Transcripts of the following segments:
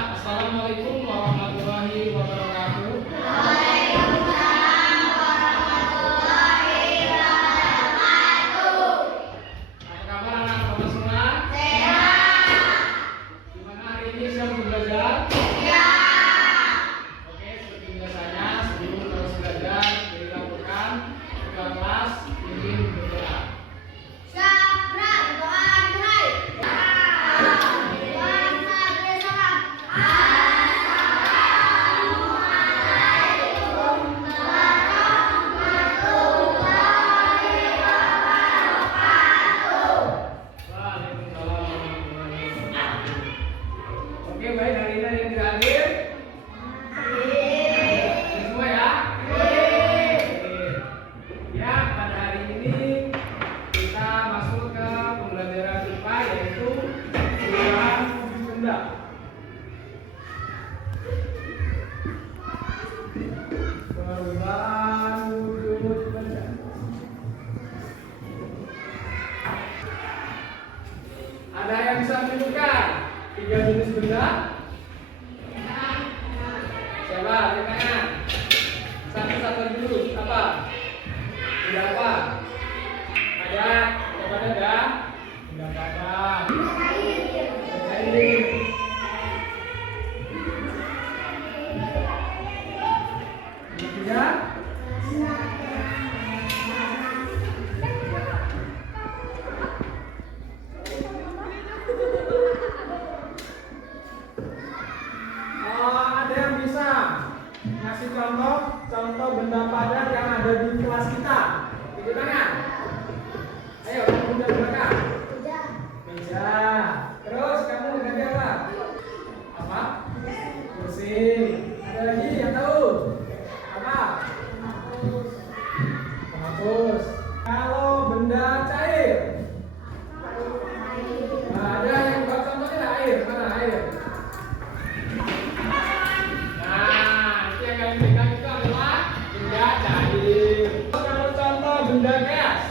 Assalamualaikum warahmatullahi wabarakatuh. Waalaikumsalam warahmatullahi wabarakatuh. Apa kabar anak-anak semua? Sehat. Gimana hari ini siap belajar? Ya. Oke, seperti biasanya sebelum terus belajar dilakukan ke kelas ingin berdoa. Sabra doa dimulai. Waalaikumsalam warahmatullahi wabarakatuh. Oke, baik, hari ini ada yang tidak hadir. Semua ya? Ya, pada hari ini kita masuk ke pembelajaran IPA yaitu perubahan wujud benda. Perubahan wujud benda. Ada yang bisa menunjukkan 3 jenis benda? Siapa? Lihat tangan. Satu-satu dulu. Apa? Benda apa? Ada? Siapa ada? Benda apa? Air. Benda? Ada yang bisa ngasih contoh benda padat yang ada di kelas kita? Tunjuk tangan. Ayo, kamu udah belakang. Meja. Terus kamu ganti apa? Apa? Kursi. Ada lagi yang tahu? Apa? Penghapus. Kalau benda cair, ada yang buat contohnya air. Mana air? Nah, itu yang kalian pegang itu adalah benda cair. Kalau contoh benda gas,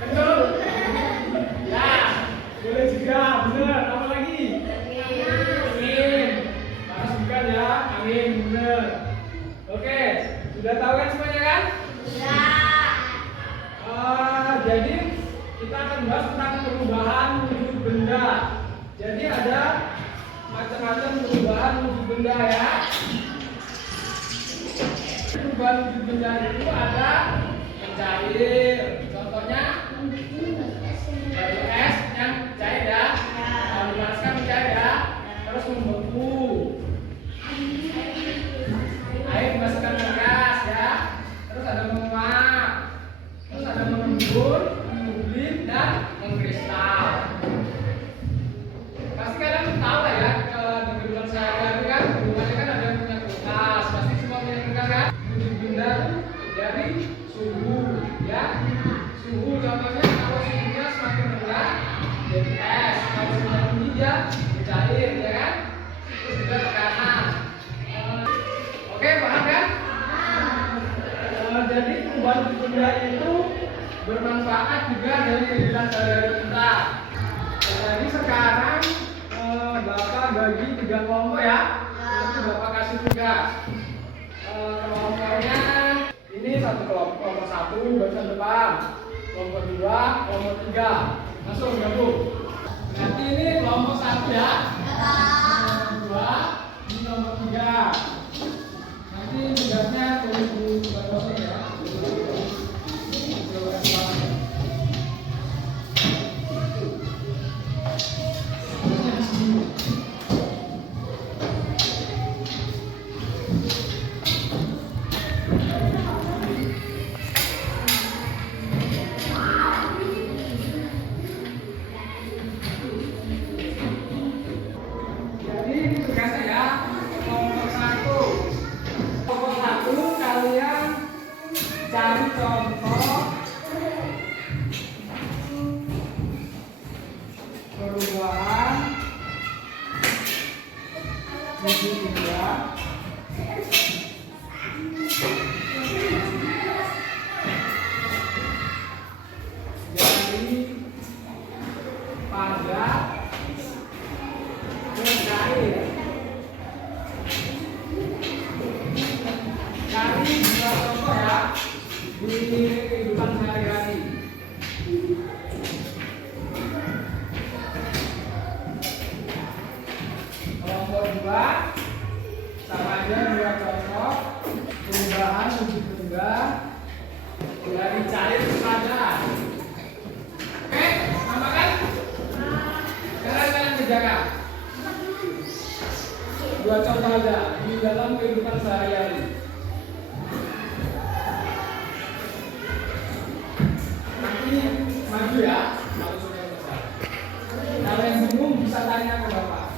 betul? Ya, boleh juga, benar. Apa lagi? Angin. Harus bukan ya, angin, benar. Oke, sudah tahu kan semuanya kan? Jadi kita akan bahas tentang perubahan wujud benda. Jadi ada macam-macam perubahan wujud benda ya. Perubahan wujud benda itu ada mencair, contohnya batu es yang cair ya, dipanaskan mencair ya, terus membeku. Air dimasukkan ke gas ya, terus ada menguap, terus ada mengembun, mengublim dan mengkristal. Pasti kalian tahu lah ya, di kehidupan sehari-hari kan, rumahnya kan ada yang punya kulkas, pasti semua punya kulkas kan. Wujud benda dari suhu, ya. Suhu contohnya kalau suhunya semakin rendah jadi es, kalau semakin tinggi dia cair, ya kan. Terus juga tekanan. Oke, paham kan? Jadi perubahan wujud benda itu bermanfaat juga dari kehidupan sehari-hari kita. Jadi sekarang Bapak bagi 3 kelompok ya. Nanti Bapak kasih tugas. Kelompoknya ini satu kelompok 1 bagian depan, kelompok 2, kelompok 3. Langsung gabung. Nanti ini kelompok 1 ya. Kelompok 2, ini kelompok 3. Nanti tugasnya tulis di bawah ya. Jadi ini tugasnya ya, kelompok 1. Kelompok 1 kalian cari contoh perubahan wujud benda dari padat ke dua, sama aja dua contoh perubahan wujud benda dari cair ke padat. Oke, sama kan? Sekarang kalian kerjakan. Dua contoh aja di dalam kehidupan sehari-hari. Nanti maju ya, kalau sudah selesai. Kalau yang bingung bisa tanya ke Bapak.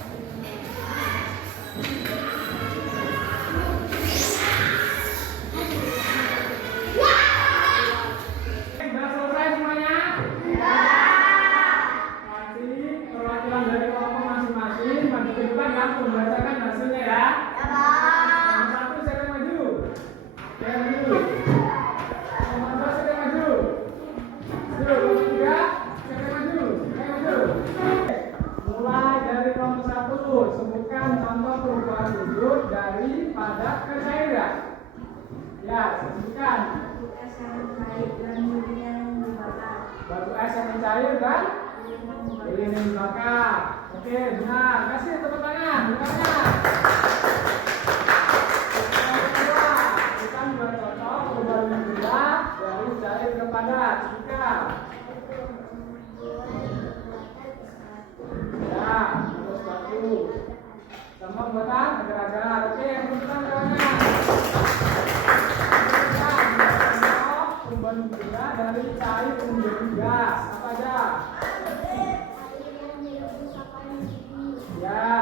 Sudah selesai semuanya? Masih perwakilan dari kelompok masing-masing maju ke depan ya, membacakan hasilnya ya. Nomor satu siapa yang maju? Siapa yang maju? Nomor dua siapa yang maju? Nomor tiga siapa yang maju? Siapa yang maju? Mulai dari nomor satu, sebutkan contoh perubahan wujud dari padat ke cair ya. Ya, sebutkan. Batu es yang mencair dan lilin yang dibakar. Oke, benar. Kasih tepuk tangan. Bukannya. Yang kedua, kita dua contoh perubahan wujud dari cair ke padat. Sebutkan. Ya, terus batu. Sama buatan agar-agar. Oke, teman-teman tangan. Perubahan wujud dari cair menjadi gas. Apa aja? Ya.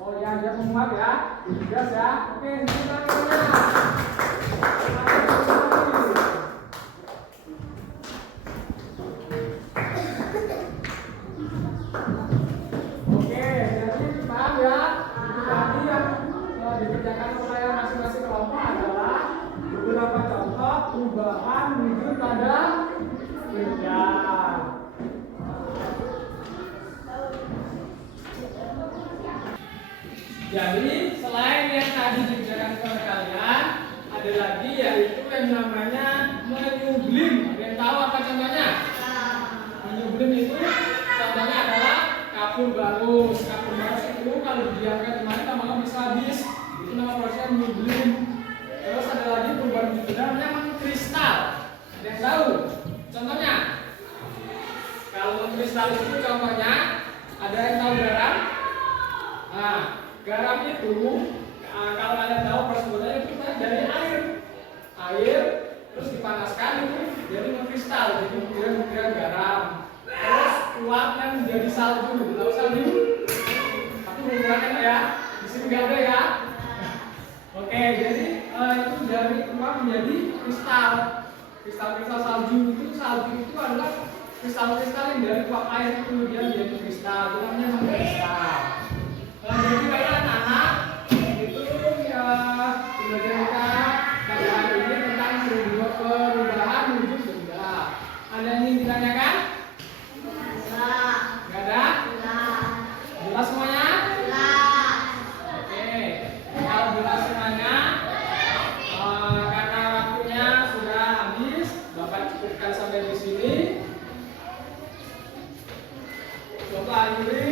Oh ya, dia menguap ya. Gas ya. Oke, kita tanya. Oke, jadi paham ya. Tadi yang dikerjakan oleh masing-masing kelompok adalah beberapa contoh perubahan wujud pada benda. Jadi selain yang tadi dikerjakan oleh kalian, ada lagi yaitu yang namanya menyublim. Ada yang tahu apa contohnya? Menyublim itu contohnya adalah kapur barus. Kapur barus itu kalau didiamkan di mana lama-lama bisa habis. Itu nama prosesnya menyublim. Terus ada lagi perubahan wujud namanya mengkristal. Ada yang tahu? Contohnya? Kalau mengkristal itu contohnya ada yang tahu garam? Nah, garam itu kalau kalian tahu prosedurnya itu dari air terus dipanaskan itu jadi mengkristal, jadi butiran garam. Terus uapnya menjadi salju. Tahu salju? Aku menggunakan ya. Di sini nggak ada ya. Oke, jadi itu dari uap menjadi kristal. Kristal-kristal salju itu adalah kristal-kristal yang dari uap air itu dia menjadi kristal. Itu namanya mengkristal. Jadi kayak anak itu ya belajar bagian ini tentang perubahan wujud benda. Ada yang ingin ditanyakan? Nggak ada? Jelas semuanya? Oke, kalau jelas semuanya, karena waktunya sudah habis, Bapak cukupkan sampai di sini. Coba akhiri.